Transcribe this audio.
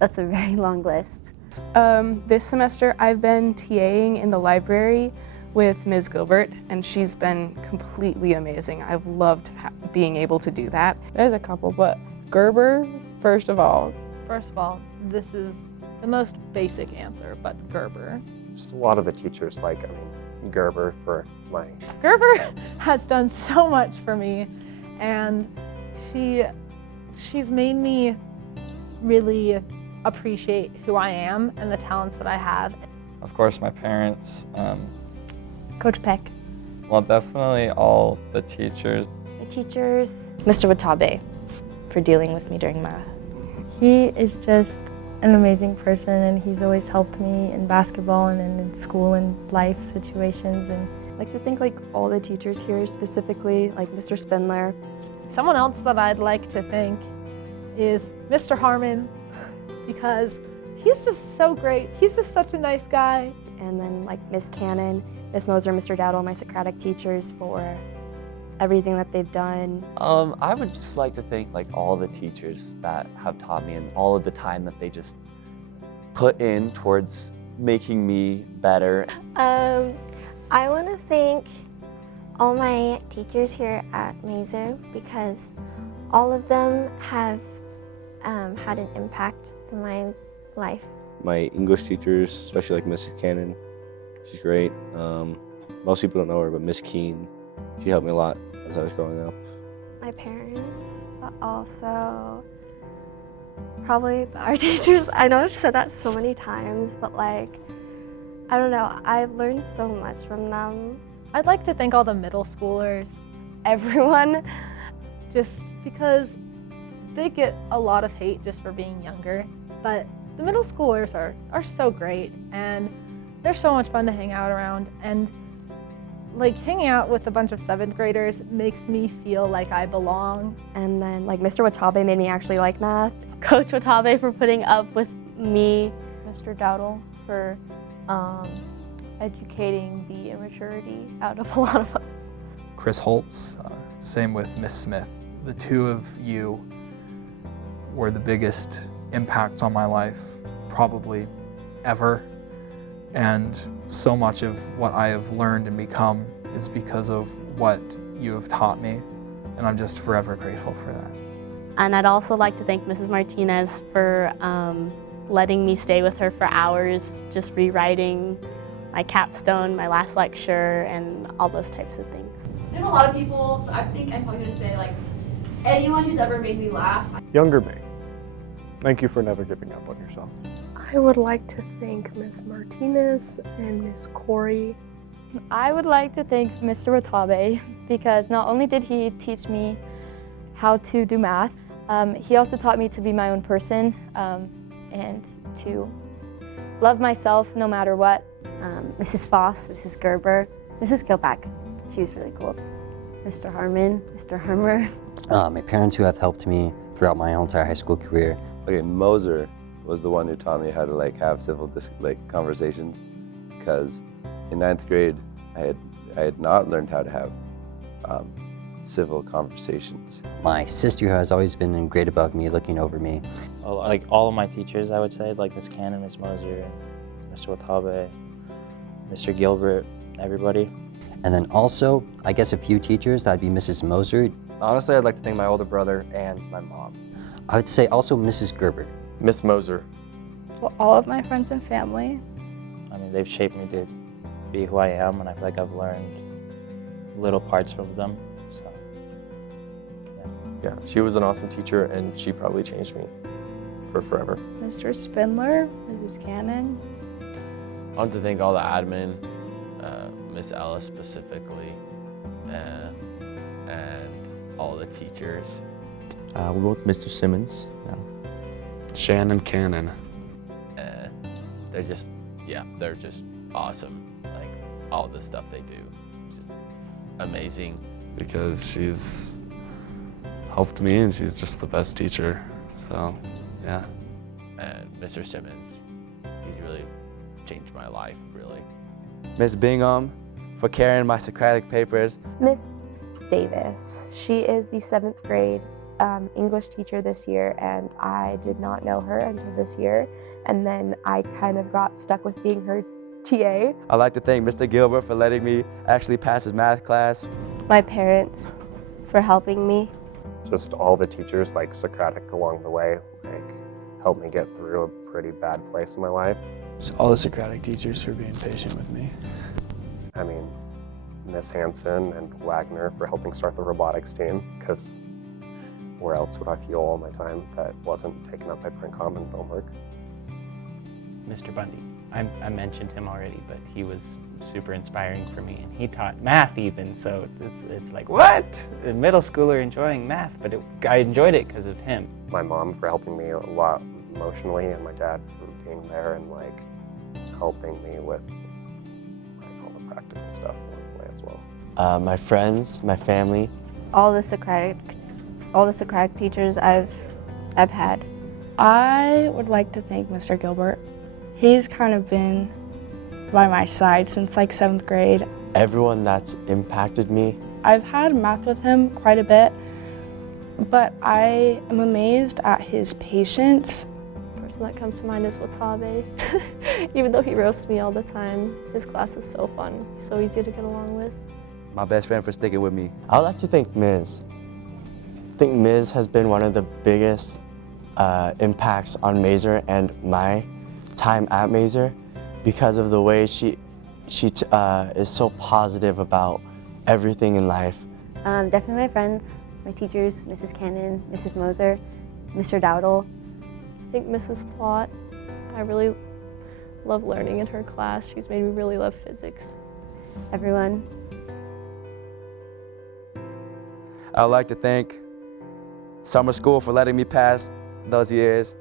That's a very long list. This semester I've been TAing in the library with Ms. Gilbert, and she's been completely amazing. I've loved being able to do that. There's a couple, but Gerber, first of all. First of all, this is the most basic answer, but Gerber. Just a lot of the teachers, Gerber for my... Gerber has done so much for me, and she's made me really appreciate who I am and the talents that I have. Of course, my parents. Coach Peck. Well, definitely all the teachers. My teachers. Mr. Watabe for dealing with me during math. He is just an amazing person, and he's always helped me in basketball and in school and life situations. And I like to thank all the teachers here, specifically Mr. Spindler. Someone else that I'd like to thank is Mr. Harmon, because he's just so great. He's just such a nice guy. And then Miss Cannon, Miss Moser, Mr. Dowdle, my Socratic teachers for everything that they've done. I would just like to thank all the teachers that have taught me and all of the time that they just put in towards making me better. I want to thank all my teachers here at Mazer because all of them have had an impact in my life. My English teachers, especially Mrs. Cannon, she's great. Most people don't know her, but Miss Keene, she helped me a lot as I was growing up. My parents, but also probably our teachers. I know I've said that so many times, but I don't know, I've learned so much from them. I'd like to thank all the middle schoolers, Everyone. just because they get a lot of hate just for being younger, but the middle schoolers are so great, and they're so much fun to hang out around, and hanging out with a bunch of 7th graders makes me feel like I belong. And then Mr. Watabe made me actually like math. Coach Watabe for putting up with me. Mr. Dowdle for educating the immaturity out of a lot of us. Chris Holtz, same with Miss Smith. The two of you were the biggest impacts on my life, probably ever. And so much of what I have learned and become is because of what you have taught me, and I'm just forever grateful for that. And I'd also like to thank Mrs. Martinez for letting me stay with her for hours, just rewriting my capstone, my last lecture, and all those types of things. There's a lot of people, so I think I'm probably going to say anyone who's ever made me laugh. Younger me. Thank you for never giving up on yourself. I would like to thank Ms. Martinez and Ms. Corey. I would like to thank Mr. Watabe because not only did he teach me how to do math, he also taught me to be my own person and to love myself no matter what. Mrs. Foss, Mrs. Gerber, Mrs. Kilpack, she was really cool. Mr. Harmon, Mr. Hermer. My parents who have helped me throughout my whole entire high school career. Okay, Moser was the one who taught me how to have civil conversations, because in 9th grade I had not learned how to have civil conversations. My sister who has always been in grade above me, looking over me. All of my teachers, I would say, Miss Cannon, Miss Moser, Mr. Watabe, Mr. Gilbert, everybody. And then also, I guess a few teachers, that'd be Mrs. Moser. Honestly, I'd like to thank my older brother and my mom. I would say also Mrs. Gerber. Miss Moser. Well, all of my friends and family. They've shaped me to be who I am, and I feel like I've learned little parts from them. So, yeah, she was an awesome teacher, and she probably changed me for forever. Mr. Spindler, Mrs. Cannon. I want to thank all the admin, Miss Ellis specifically, and all the teachers. We're both Mr. Simmons. Yeah. Shannon Cannon. They're just awesome. All the stuff they do, just amazing. Because she's helped me, and she's just the best teacher. So, yeah. And Mr. Simmons, he's really changed my life, really. Miss Bingham for carrying my Socratic papers. Miss Davis, she is the 7th grade English teacher this year, and I did not know her until this year. And then I kind of got stuck with being her TA. I'd like to thank Mr. Gilbert for letting me actually pass his math class. My parents for helping me. Just all the teachers like Socratic along the way, like helped me get through a pretty bad place in my life. Just all the Socratic teachers for being patient with me. I mean, Miss Hansen and Wagner for helping start the robotics team, because where else would I fuel all my time that wasn't taken up by print comm and homework? Mr. Bundy. I mentioned him already, but he was super inspiring for me, and he taught math even, so it's like, what? A middle schooler enjoying math, but I enjoyed it because of him. My mom for helping me a lot emotionally, and my dad for being there and like helping me with like all the practical stuff along the way as well. My friends, my family. All the Socratic teachers I've had. I would like to thank Mr. Gilbert. He's kind of been by my side since like 7th grade. Everyone that's impacted me. I've had math with him quite a bit, but I am amazed at his patience. The person that comes to mind is Watabe. Even though he roasts me all the time, his class is so fun, so easy to get along with. My best friend for sticking with me. I would like to thank Ms. I think Ms. has been one of the biggest impacts on Mazer and my time at Mazer because of the way she is so positive about everything in life. Definitely my friends, my teachers, Mrs. Cannon, Mrs. Moser, Mr. Dowdle. I think Mrs. Plott. I really love learning in her class. She's made me really love physics. Everyone. I would like to thank summer school for letting me pass those years.